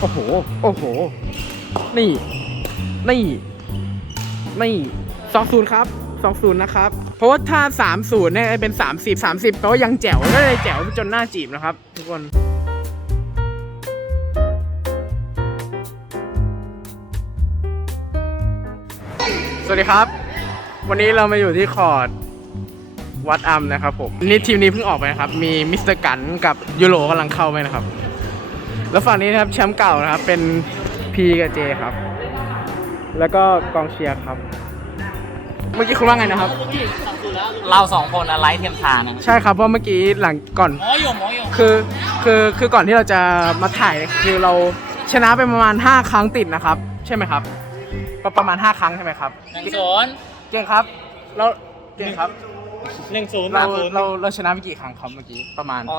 โอ้โห โอ้โห นี่ นี่ นี่สองศูนย์ครับสองศูนย์นะครับ เพราะว่าถ้าสามศูนย์เนี่ยเป็นสามสิบสามสิบแปลว่ายังแจ๋วก็เลยแจ๋วจนหน้าจีบนะครับ ทุกคนสวัสดีครับ วันนี้เรามาอยู่ที่คอร์ดวัดอัมนะครับผมนี่ทีมนี้เพิ่งออกไปนะครับ มีมิสเตอร์กันกับยูโรกำลังเข้าไปนะครับ แล้วฝั่งนี้นะครับแชมป์เก่านะครับ เป็นพีกับเจครับ แล้วก็กองเชียร์ครับ เมื่อกี้คุณว่าไงนะครับ เราสองคนอะไรเทียมทานนะใช่ครับเพราะเมื่อกี้หลังก่อน หมออยู่หมออยู่คือคือคือก่อนที่เราจะมาถ่ายคือเราชนะไปประมาณ 5 ครั้งติดนะครับ ใช่ไหมครับ ประประมาณ 5 ครั้งใช่ไหมครับ หนึ่งศูนย์เก่งครับเราเก่งครับหนึ่งศูนย์เราเราเราชนะไปกี่ครั้งครับเมื่อกี้ประมาณ อ๋อ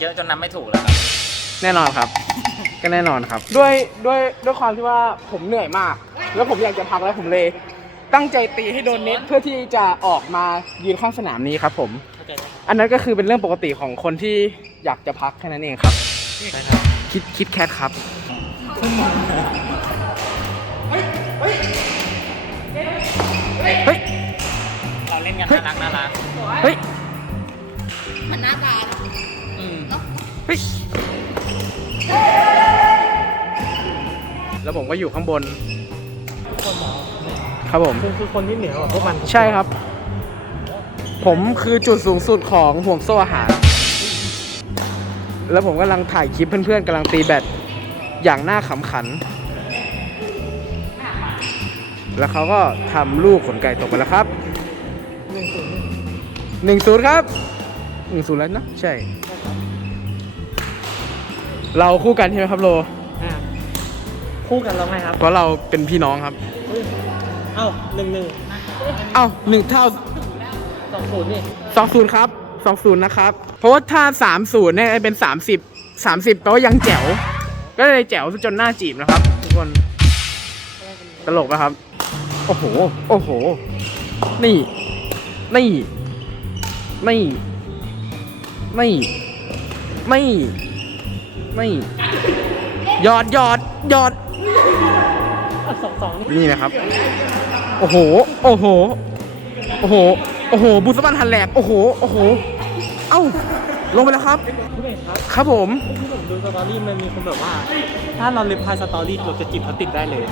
เยอะจนนับไม่ถูกแล้วครับ แน่นอนครับ ก็แน่นอนครับ ด้วยด้วยด้วยความที่ว่าผมเหนื่อยมาก แล้วผมอยากจะพักแล้วผมเลย ตั้งใจตีให้โดนเน็ตเพื่อที่จะออกมายืนข้างสนามนี้ครับผมเข้าใจไหมอันนั้นก็คือเป็นเรื่องปกติของคนที่อยากจะพักแค่นั้นเองครับใช่ครับคิดคิดแคทครับเฮ้ยเราเล่นกันเฮ้ยน่ารักน่ารักเฮ้ยมันหน้าตาอืมเฮ้ย แล้วผมก็อยู่ข้างบน ครับผมคือคือคนที่เหนือกว่าพวกมันใช่ครับ ผมคือจุดสูงสุดของห่วงโซ่อาหาร แล้วผมกำลังถ่ายคลิปเพื่อนๆกำลังตีแบตอย่างน่าขำขัน แล้วเขาก็ทำลูกขนไก่ตกไปแล้วครับหนึ่งศูนย์ครับหนึ่งศูนย์แล้วนะ ใช่ เราคู่กันใช่ไหมครับโลอ่าคู่กันแล้วไงครับเพราะเราเป็นพี่น้องครับเอ้าหนึ่งหนึ่งเอ้าหนึ่งเท่าสองศูนย์นี่สองศูนย์ครับสองศูนย์นะครับ เพราะว่าถ้าสามศูนย์เนี่ยเป็นสามสิบสามสิบแปลว่ายังแจ๋ว ก็เลยแจ๋วจนหน้าจีบนะครับ ทุกคนตลกนะครับ โอ้โห โอ้โห นี่ นี่ นี่ นี่ นี่ นี่หยอดหยอดหยอดสองสองนี่นี่นะครับ โอ้โห โอ้โห โอ้โห โอ้โห บุษบันหันแหลก โอ้โห โอ้โห เอ้า ลงไปแล้วครับพี่เอกครับครับผม ที่ผมดูสตอรี่มันมีคนแบบว่า ถ้าเราเลพายสตอรี่เราจะจีบเขาติดได้เลย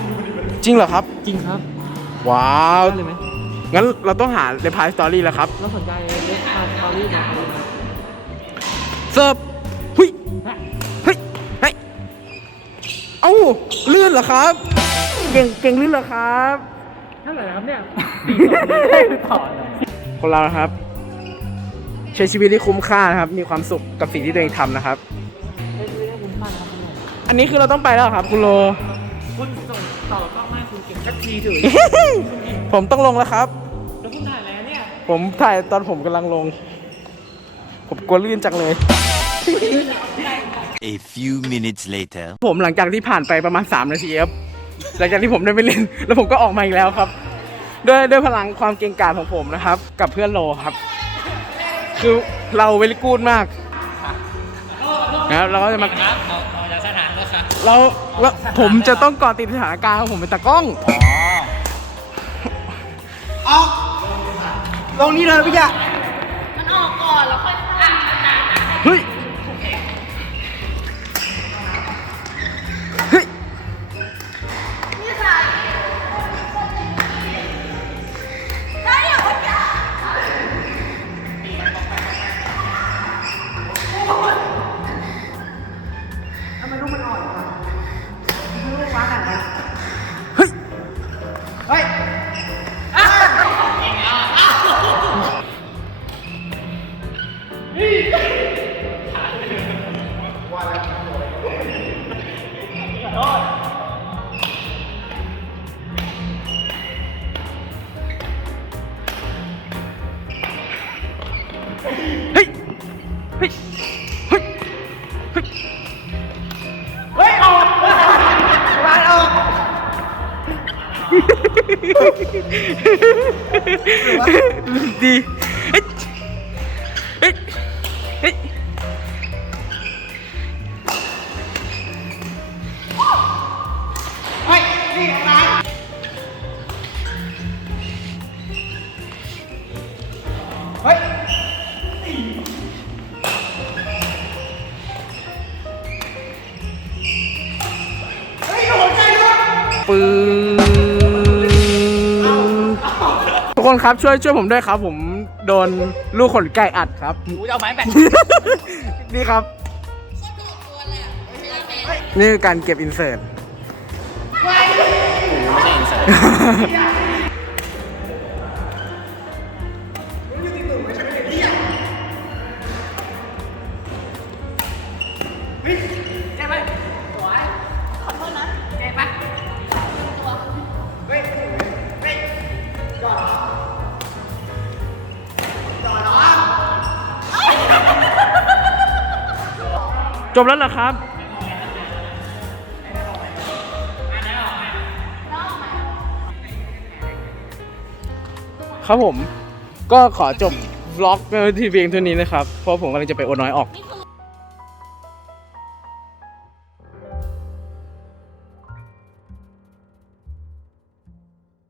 จริงเหรอครับ จริงครับว้าว ได้เลยไหมงั้นเราต้องหาเรพายสตอรี่แล้วครับ เราสนใจเลพายสตอรี่ไหมเสิร์ฟ ลื่นเหรอครับ เก่งเก่งลื่นเหรอครับเท่าไหร่ครับเนี่ยถอคนเรานะครับ ใช้ชีวิตที่คุ้มค่านะครับ มีความสุขกับสิ่งที่ตัวเองทำนะครับ อันนี้คือเราต้องไปแล้วเหรอครับ คุณโล คุณส่งต่อกล้องให้คุณเก็บสักทีเถอะผมต้องลงแล้วครับ แล้วคุณถ่ายแล้วเนี่ย ผมถ่ายตอนผมกำลังลง ผมกลัวลื่นจังเลย A few minutes later. ผมหลังจากที่ผ่านไปประมาณ 3 นาทีครับ หลังจากที่ผมได้ไปเล่น แล้วผมก็ออกมาอีกแล้วครับ ด้วยด้วยพลังความเก่งกาจของผมนะครับ กับเพื่อนโลครับ คือเราเวลิกูดมากนะครับเราก็จะมาครับเราเราจะสถานแล้วครับเราเราผมจะต้องเกาะติดสถานการณ์ของผมเป็นตากล้องอ๋อลงนี้เลยพี่ยะ ดีเฮ้ยเฮ้ยเฮ้ยปื คนครับช่วยช่วยผมด้วยครับ ผมโดนลูกขนไก่อัดครับ กูจะเอาไม้แบตนี่ครับ นี่คือการเก็บอินเสิร์ต ไม่ใช่อินเสิร์ต จบแล้วเหรอครับ ครับผม ก็ขอจบ vlog ที่เพียงเท่านี้นะครับ เพราะผมกำลังจะไปโอน้อยออก นี่คือ